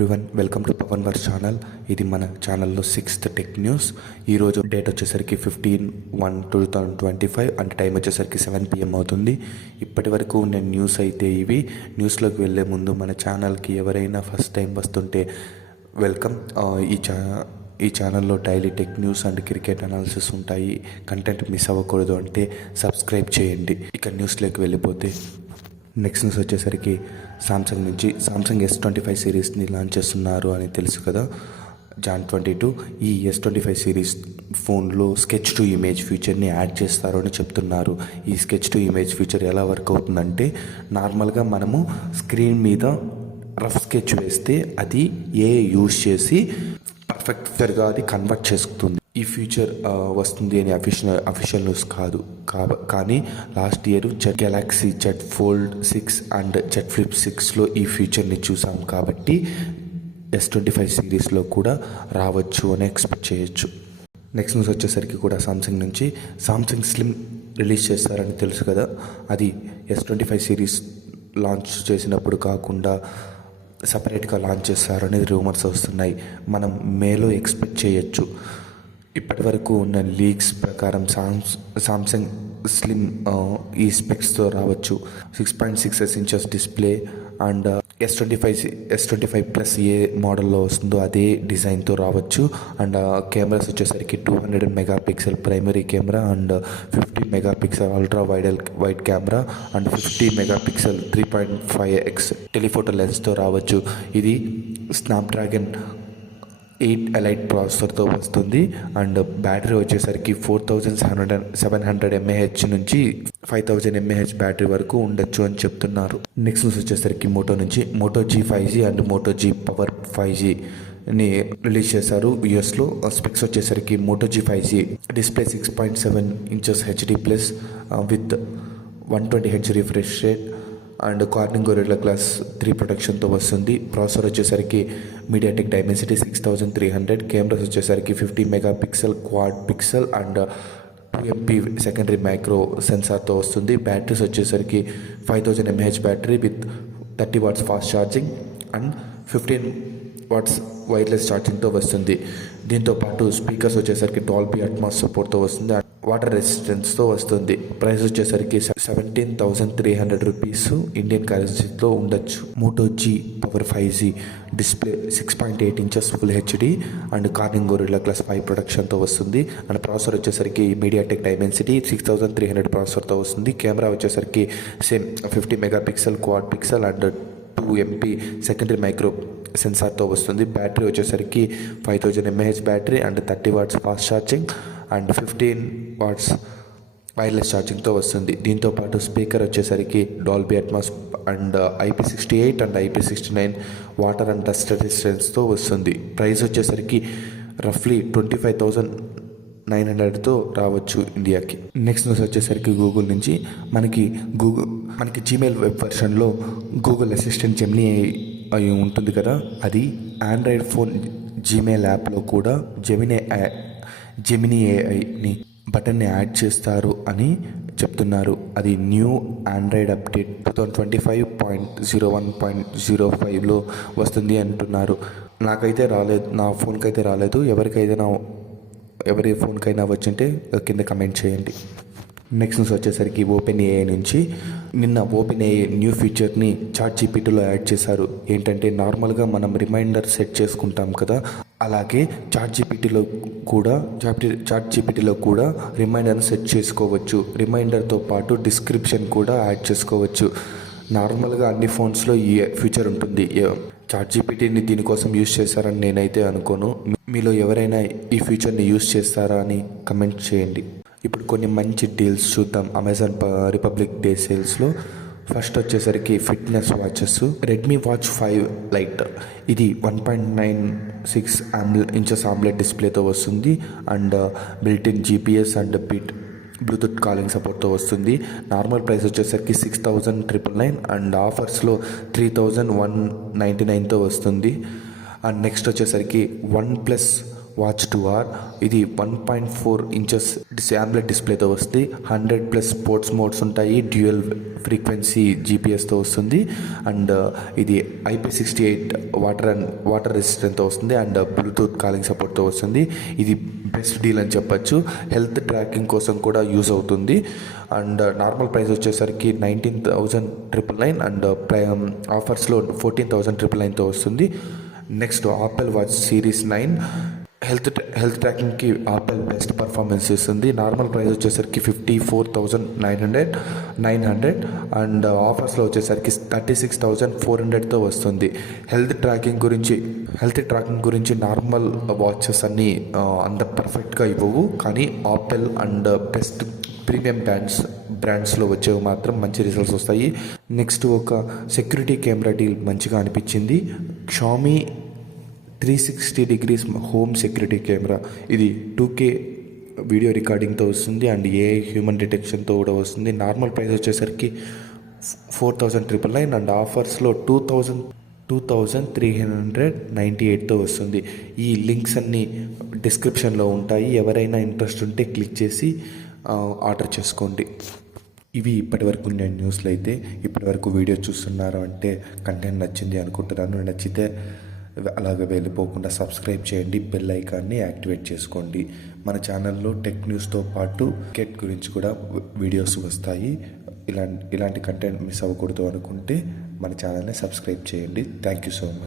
Everyone welcome to Pavan వర్స్ channel. ఇది మన ఛానల్లో 6th టెక్ న్యూస్. ఈరోజు డేట్ వచ్చేసరికి 15/1/2025 అండ్ టైం వచ్చేసరికి 7 PM అవుతుంది. ఇప్పటి వరకు ఉన్న న్యూస్ అయితే ఇవి. న్యూస్లోకి వెళ్ళే ముందు మన ఛానల్కి ఎవరైనా ఫస్ట్ టైం వస్తుంటే వెల్కమ్. ఈ ఛానల్లో daily tech news and cricket analysis ఉంటాయి. కంటెంట్ మిస్ అవ్వకూడదు అంటే సబ్స్క్రైబ్ చేయండి. ఇక న్యూస్లోకి వెళ్ళిపోతే నెక్స్ట్ న్యూస్ వచ్చేసరికి సామ్సంగ్ నుంచి సామ్సంగ్ S25 సిరీస్ని లాంచ్ చేస్తున్నారు అని తెలుసు కదా. Jan 22 ఈ S25 సిరీస్ ఫోన్లో స్కెచ్ టు ఇమేజ్ ఫీచర్ని యాడ్ చేస్తారు అని చెప్తున్నారు. ఈ స్కెచ్ టు ఇమేజ్ ఫీచర్ ఎలా వర్క్ అవుతుందంటే, నార్మల్గా మనము స్క్రీన్ మీద రఫ్ స్కెచ్ వేస్తే అది యూజ్ చేసి పర్ఫెక్ట్గా అది కన్వర్ట్ చేసుకుంటుంది. ఈ ఫీచర్ వస్తుంది అని అఫీషియల్ న్యూస్ కాదు, కానీ last year Galaxy Z Fold 6 and Z Flip 6లో ఈ ఫీచర్ని చూసాం. కాబట్టి S25 సిరీస్లో కూడా రావచ్చు అని ఎక్స్పెక్ట్ చేయొచ్చు. నెక్స్ట్ న్యూస్ వచ్చేసరికి కూడా సామ్సంగ్ నుంచి సామ్సంగ్ స్లిమ్ రిలీజ్ చేస్తారని తెలుసు కదా. అది S25 సిరీస్ లాంచ్ చేసినప్పుడు కాకుండా సపరేట్గా లాంచ్ చేస్తారనేది రూమర్స్ వస్తున్నాయి. మనం మేలో ఎక్స్పెక్ట్ చేయొచ్చు. ఇప్పటి వరకు ఉన్న లీక్స్ ప్రకారం సామ్సంగ్ స్లిమ్ ఈ స్పెక్స్తో రావచ్చు. 6.6 inches display and S25 plus ఏ మోడల్లో వస్తుందో అదే డిజైన్తో రావచ్చు. అండ్ కెమెరాస్ వచ్చేసరికి 200 megapixel primary camera and 50 megapixel ultra wide camera and 50 megapixel 3.5x telephoto లెన్స్తో రావచ్చు. ఇది స్నాప్డ్రాగన్ 8 ఎలైట్ ప్రాసెసర్తో వస్తుంది. అండ్ బ్యాటరీ వచ్చేసరికి 4700 mAh నుంచి 5000 mAh బ్యాటరీ వరకు ఉండొచ్చు అని చెప్తున్నారు. నెక్స్ట్ న్యూస్ వచ్చేసరికి మోటో నుంచి Moto G5G and Moto G power 5Gని రిలీజ్ చేశారు యూఎస్లో. స్పెక్స్ వచ్చేసరికి Moto G5G display 6.7 inches HD plus with 120Hz refresh rate and Corning Gorilla glass 3 ప్రొటెక్షన్తో వస్తుంది. ప్రాసెసర్ వచ్చేసరికి మీడియాటెక్ డైమెన్సిటీ 6300. కెమెరాస్ వచ్చేసరికి 50 megapixel quad pixel and 2MP secondary micro సెన్సార్తో వస్తుంది. బ్యాటరీస్ వచ్చేసరికి 5000 mAh battery with 30 watts fast charging and 15 watts wireless ఛార్జింగ్తో వస్తుంది. దీంతో పాటు స్పీకర్స్ వచ్చేసరికి డాల్బీ అట్మాస్ సపోర్ట్తో వస్తుంది. వాటర్ రెసిస్టెన్స్తో వస్తుంది. ప్రైస్ వచ్చేసరికి 17,300 రూపీస్ ఇండియన్ కరెన్సీతో ఉండొచ్చు. Moto G power 5G display 6.8 inches full HD and Corning Gorilla glass 5 ప్రొటెక్షన్తో వస్తుంది. అండ్ ప్రాసెసర్ వచ్చేసరికి మీడియాటెక్ డైమెన్సిటీ 6300 ప్రాసెసర్తో వస్తుంది. కెమెరా వచ్చేసరికి same 50 megapixel quad pixel and 2MP secondary micro సెన్సార్తో వస్తుంది. బ్యాటరీ వచ్చేసరికి 5000 mAh battery and 30 watts fast charging and 15 watts wireless ఛార్జింగ్తో వస్తుంది. దీంతో పాటు స్పీకర్ వచ్చేసరికి Dolby Atmos and IP68 and IP69 water and dust రెసిస్టెన్స్తో వస్తుంది. ప్రైస్ వచ్చేసరికి రఫ్లీ 25,900తో రావచ్చు ఇండియాకి. నెక్స్ట్ న్యూస్ వచ్చేసరికి గూగుల్ నుంచి మనకి జీమెయిల్ వెబ్ వెర్షన్లో గూగుల్ అసిస్టెంట్ జెమినీ అయి ఉంటుంది కదా. అది ఆండ్రాయిడ్ ఫోన్ జీమెయిల్ యాప్లో కూడా జెమినీ ఏఐని బటన్ని యాడ్ చేస్తారు అని చెప్తున్నారు. అది న్యూ ఆండ్రాయిడ్ అప్డేట్ 2025.01.05లో వస్తుంది అంటున్నారు. నాకైతే రాలేదు, నా ఫోన్కి అయితే రాలేదు. ఎవరి ఫోన్కైనా వచ్చింటే కింద కమెంట్ చేయండి. నెక్స్ట్ న్యూస్ వచ్చేసరికి ఓపెన్ ఏఐ నుంచి నిన్న ఓపెన్ ఏఐ న్యూ ఫీచర్ని చాట్ జీపీటీలో యాడ్ చేశారు. ఏంటంటే, నార్మల్గా మనం రిమైండర్ సెట్ చేసుకుంటాం కదా, అలాగే చాట్ జీపీటీలో కూడా రిమైండర్ని సెట్ చేసుకోవచ్చు. రిమైండర్తో పాటు డిస్క్రిప్షన్ కూడా యాడ్ చేసుకోవచ్చు. నార్మల్గా అన్ని ఫోన్స్లో ఈ ఫీచర్ ఉంటుంది. చాట్ జీపీటీని దీనికోసం యూజ్ చేస్తారని నేనైతే అనుకోను. మీలో ఎవరైనా ఈ ఫీచర్ని యూజ్ చేస్తారా అని కమెంట్ చేయండి. ఇప్పుడు కొన్ని మంచి డీల్స్ చూద్దాం అమెజాన్ రిపబ్లిక్ డే సేల్స్లో. ఫస్ట్ వచ్చేసరికి fitness watches. Redmi watch 5 light ఇది 1.96 ఇంచెస్ ఆమ్లెట్ డిస్ప్లేతో వస్తుంది and built-in GPS and Bluetooth calling సపోర్ట్తో వస్తుంది. నార్మల్ ప్రైస్ వచ్చేసరికి 6,999 అండ్ ఆఫర్స్లో 3,199తో వస్తుంది. అండ్ నెక్స్ట్ వచ్చేసరికి వాచ్ 2R. ఇది 1.4 ఇంచెస్ AMOLED డిస్ప్లేతో వస్తుంది. 100+ స్పోర్ట్స్ మోడ్స్ ఉంటాయి. డ్యూయల్ ఫ్రీక్వెన్సీ GPS వస్తుంది. అండ్ ఇది IP68 వాటర్ రెసిస్టెంట్తో వస్తుంది. అండ్ బ్లూటూత్ కాలింగ్ సపోర్ట్తో వస్తుంది. ఇది బెస్ట్ డీల్ అని చెప్పచ్చు. హెల్త్ ట్రాకింగ్ కోసం కూడా యూజ్ అవుతుంది. అండ్ నార్మల్ ప్రైస్ వచ్చేసరికి 19,999 అండ్ ఆఫర్స్లో 14,999తో వస్తుంది. Next Apple watch series 9 health ట్రాకింగ్కి యాపిల్ బెస్ట్ పర్ఫార్మెన్స్ ఇస్తుంది. నార్మల్ ప్రైస్ వచ్చేసరికి 54,900 అండ్ ఆఫర్స్లో వచ్చేసరికి 36,400తో వస్తుంది. హెల్త్ ట్రాకింగ్ గురించి నార్మల్ వాచెస్ అన్నీ అంత పర్ఫెక్ట్గా ఇవ్వవు, కానీ యాపిల్ అండ్ బెస్ట్ ప్రీమియం బ్రాండ్స్లో వచ్చేవి మాత్రం మంచి రిజల్ట్స్ వస్తాయి. నెక్స్ట్ ఒక సెక్యూరిటీ కెమెరా డీల్ మంచిగా అనిపించింది. Xiaomi 360 degrees home security camera. ఇది 2K వీడియో రికార్డింగ్తో వస్తుంది అండ్ AI హ్యూమన్ డిటెక్షన్తో కూడా వస్తుంది. నార్మల్ ప్రైస్ వచ్చేసరికి 4,999 అండ్ ఆఫర్స్లో 2,398తో వస్తుంది. ఈ లింక్స్ అన్నీ డిస్క్రిప్షన్లో ఉంటాయి. ఎవరైనా ఇంట్రెస్ట్ ఉంటే క్లిక్ చేసి ఆర్డర్ చేసుకోండి. ఇవి ఇప్పటివరకు నేను న్యూస్లో అయితే ఇప్పటివరకు వీడియో చూస్తున్నారు అంటే కంటెంట్ నచ్చింది అనుకుంటున్నాను. నచ్చితే అలాగే వెళ్ళిపోకుండా సబ్స్క్రైబ్ చేయండి, బెల్ ఐకాన్ని యాక్టివేట్ చేసుకోండి. మన ఛానల్లో టెక్ న్యూస్తో పాటు క్రికెట్ గురించి కూడా వీడియోస్ వస్తాయి. ఇలాంటి కంటెంట్ మిస్ అవ్వకూడదు అనుకుంటే మన ఛానల్ని సబ్స్క్రైబ్ చేయండి. Thank you so much.